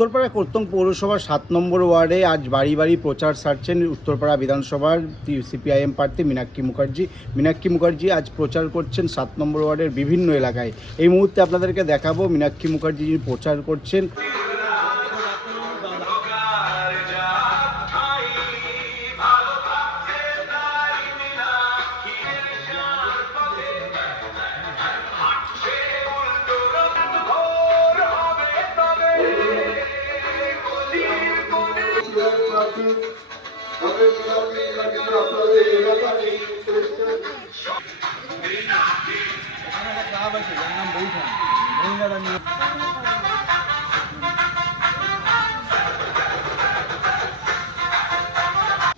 উত্তরপাড়া কোর্তং পৌরসভার 7 নম্বর ওয়ার্ডে আজ বাড়ি বাড়ি প্রচার সারছেন উত্তরপাড়া বিধানসভার সিপিআইএম প্রার্থী মীনাক্ষী মুখার্জি। মীনাক্ষী মুখার্জি আজ প্রচার করছেন 7 নম্বর ওয়ার্ডের বিভিন্ন এলাকায়। এই মুহূর্তে আপনাদেরকে দেখাবো মীনাক্ষী মুখার্জি যিনি প্রচার করছেন।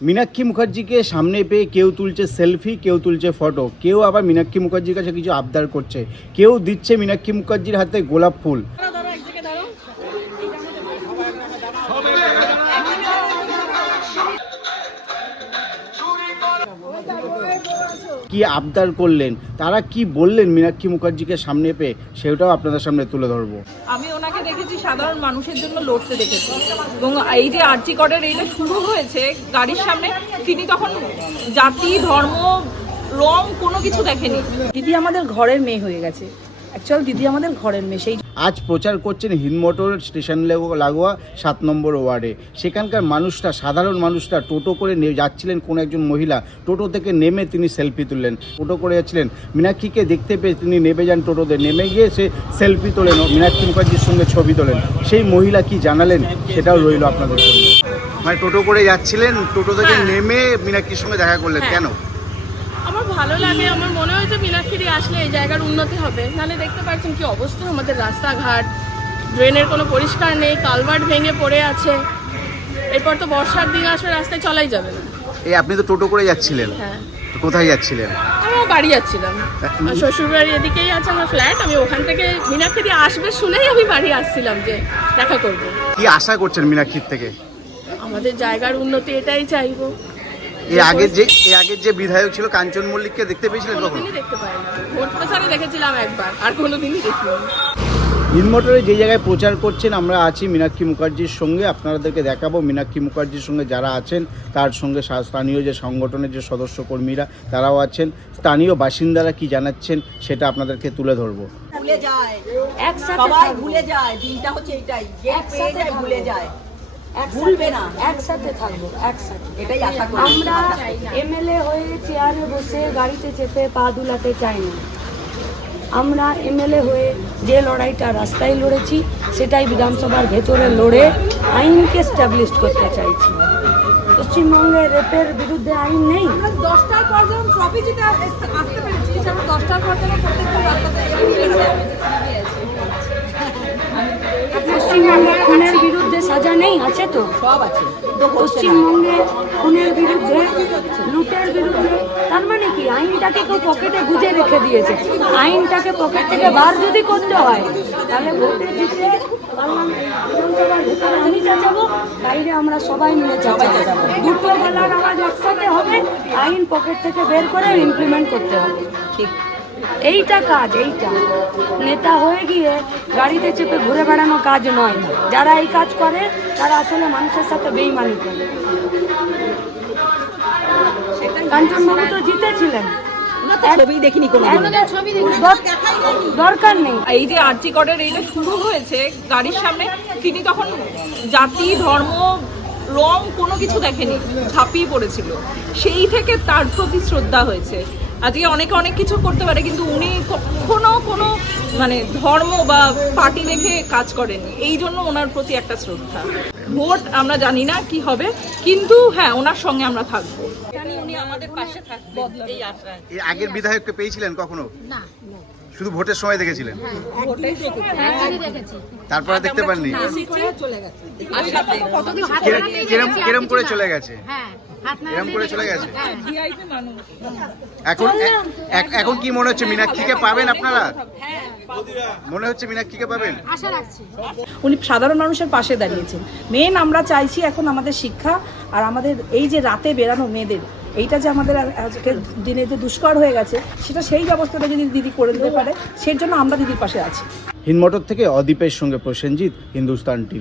মীনাক্ষী মুখার্জিকে সামনে পেয়ে কেউ তুলছে সেলফি, কেউ তুলছে ফটো, কেউ আবার মীনাক্ষী মুখার্জির কাছে কিছু আবদার করছে, কেউ দিচ্ছে মীনাক্ষী মুখার্জির হাতে গোলাপ ফুল। কি আবদার করলেন, তারা কি বললেন মীনাক্ষী মুখার্জিকে সামনে পেয়ে, সেটাও আপনাদের সামনে তুলে ধরবো। আমি ওনাকে দেখেছি সাধারণ মানুষের জন্য লড়তে দেখেছি, এবং এই যে আরজি করের এইটা শুরু হয়েছে গাড়ির সামনে, তিনি তখন জাতি, ধর্ম, রং কোনো কিছু দেখেনি। দিদি আমাদের ঘরের মেয়ে হয়ে গেছে, অ্যাকচুয়াল দিদি আমাদের ঘরের মেয়ে। সেই আজ প্রচার করছেন হিন্দমোটর স্টেশন লাগোয়া 7 নম্বর ওয়ার্ডে। সেখানকার মানুষরা, সাধারণ মানুষরা টোটো করে যাচ্ছিলেন। কোনো একজন মহিলা টোটো থেকে নেমে তিনি সেলফি তুললেন। টোটো করে যাচ্ছিলেন, মীনাক্ষীকে দেখতে পেয়ে তিনি নেমে যান টোটোতে, নেমে গিয়ে সে সেলফি তোলেন, মীনাক্ষী মুখার্জির সঙ্গে ছবি তোলেন। সেই মহিলা কি জানালেন সেটাও রইল আপনাদের জন্য। মানে টোটো করে যাচ্ছিলেন, টোটো থেকে নেমে মীনাক্ষীর সঙ্গে দেখা করলেন, কেন? আমার ভালো লাগে, আমার মনে হয়েছে মীনাক্ষী আসলে এই জায়গার উন্নতি হবে। নাহলে দেখতে পাচ্ছেন কি অবস্থা আমাদের রাস্তাঘাট, ড্রেনের কোনো পরিষ্কার নেই, কালভার্ট ভেঙে পড়ে আছে। এরপর তো বর্ষার দিন আসবে, রাস্তায় চলাই যাবে না। এই আপনি তো টোটো করে যাচ্ছিলেন, হ্যাঁ। কোথায় যাচ্ছিলেন? আমি বাড়ি যাচ্ছিলাম, শ্বশুরবাড়ি এদিকেই আছে আমার ফ্ল্যাট। আমি ওখান থেকে মীনাক্ষী আসবে শুনেই আমি বাড়ি আসছিলাম যে দেখা করবো। কি আশা করছেন মীনাক্ষীর থেকে? আমাদের জায়গার উন্নতি, এটাই চাইবো। এর আগের যে বিধায়ক ছিল কাঞ্চন মল্লিককে দেখতে পেয়েছিলেন কখনো? কোনোদিনই দেখতে পাই না, ভোট প্রচারে দেখেছিলাম একবার, আর কোনোদিনই দেখিনি। হিন্দমোটরে যে জায়গায় প্রচার করছেন আমরা আছি মীনাক্ষী মুখার্জির সঙ্গে। আপনাদেরকে দেখাবো মীনাক্ষী মুখার্জির সঙ্গে যারা আছেন, তার সঙ্গে স্থানীয় যে সংগঠনের যে সদস্য কর্মীরা তারাও আছেন। স্থানীয় বাসিন্দারা কি জানাচ্ছেন সেটা আপনাদেরকে তুলে ধরবো। ভুলে যায়, একসাথে সবাই ভুলে যায়, দিনটা হচ্ছে এটাই, গেট পেয়ে যায়, ভুলে যায়, ভুলবে না, একসাথে থাকবো, একসাথে। এটাই আশা করি। আমরা এমএলএ হয়ে চেয়ারে বসে গাড়িতে চেপে পা দুলাতে চাই না। আমরা এমএলএ হয়ে যে লড়াইটা রাস্তায় লড়েছি, সেটাই বিধানসভার ভেতরে লড়ে আইনকে স্ট্যাবলিশ করতে চাইছি। পশ্চিমবঙ্গে রেপের বিরুদ্ধে আইন নেই। 10টার পর যখন ট্রফি জিতে আসতে পেরেছি, আমরা 10টার পর থেকে প্রত্যেকটা রাস্তাতে পশ্চিমবঙ্গে খুনের বিরুদ্ধে সাজা নেই, আছে তো সব আছে। পশ্চিমবঙ্গে খুনের বিরুদ্ধে, লুটের বিরুদ্ধে। তার মানে কি আইনটাকে কেউ পকেটে গুঁজে রেখে দিয়েছে। আইনটাকে পকেট থেকে বার যদি করতে হয়, তাহলে ভোটে জিতে বিধানসভার ভেতরে আমি চাচাবো, বাইরে আমরা সবাই মিলে চাচাবো। দুটো বেলার আওয়াজ একসাথে হবে, আইন পকেট থেকে বের করে ইমপ্লিমেন্ট করতে হবে। ঠিক এইটা কাজ। এইটা নেতা হয়ে গিয়ে গাড়িতে চেপে ঘুরে বেড়ানো কাজ নয়। যারা এই কাজ করে তারা আসলে মানুষের সাথে বেইমানি করে। কাঞ্চনবাবু তো জিতেছিলেন, ছবি দেখিনি কোনো, দরকার নেই। এই যে আরজি করের এইটা শুরু হয়েছে গাড়ির সামনে, তিনি তখন জাতি, ধর্ম, রং কোনো কিছু দেখেনি, ঝাঁপিয়ে পড়েছিল। সেই থেকে তার প্রতি শ্রদ্ধা হয়েছে। আজকে অনেকে অনেক কিছু করতে পারে, কিন্তু উনি কখনো কোনো মানে ধর্ম বা পার্টি দেখে কাজ করেননি। এই জন্য ওনার প্রতি একটা শ্রদ্ধা। ভোট আমরা জানি না কি হবে, কিন্তু হ্যাঁ, ওনার সঙ্গে আমরা থাকবো, জানি উনি আমাদের পাশে থাকবেন, এই আশায়। এই আগের বিধায়ককে পেয়েছিলেন কখনো? না, শুধু ভোটের সময় দেখেছিলেন? তারপরে দেখতে পাননি? কিরম করে চলে গেছে? এরকম করে চলে গেছে। এখন কি মনে হচ্ছে মীনাক্ষীকে পাবেন আপনারা? মনে হচ্ছে মীনাক্ষীকে পাবেন? উনি সাধারণ মানুষের পাশে দাঁড়িয়েছেন। মেন আমরা চাইছি এখন আমাদের শিক্ষা, আর আমাদের এই যে রাতে বেরানো মেয়েদের, এইটা যে আমাদের আজকের দিনে যে দুষ্কর হয়ে গেছে, সেটা সেই ব্যবস্থাটা যদি দিদি করে দিতে পারে, সেই জন্য আমরা দিদির পাশে আছি। হিন্দমোটর থেকে অদীপের সঙ্গে প্রসেনজিৎ, হিন্দুস্তান টিভি।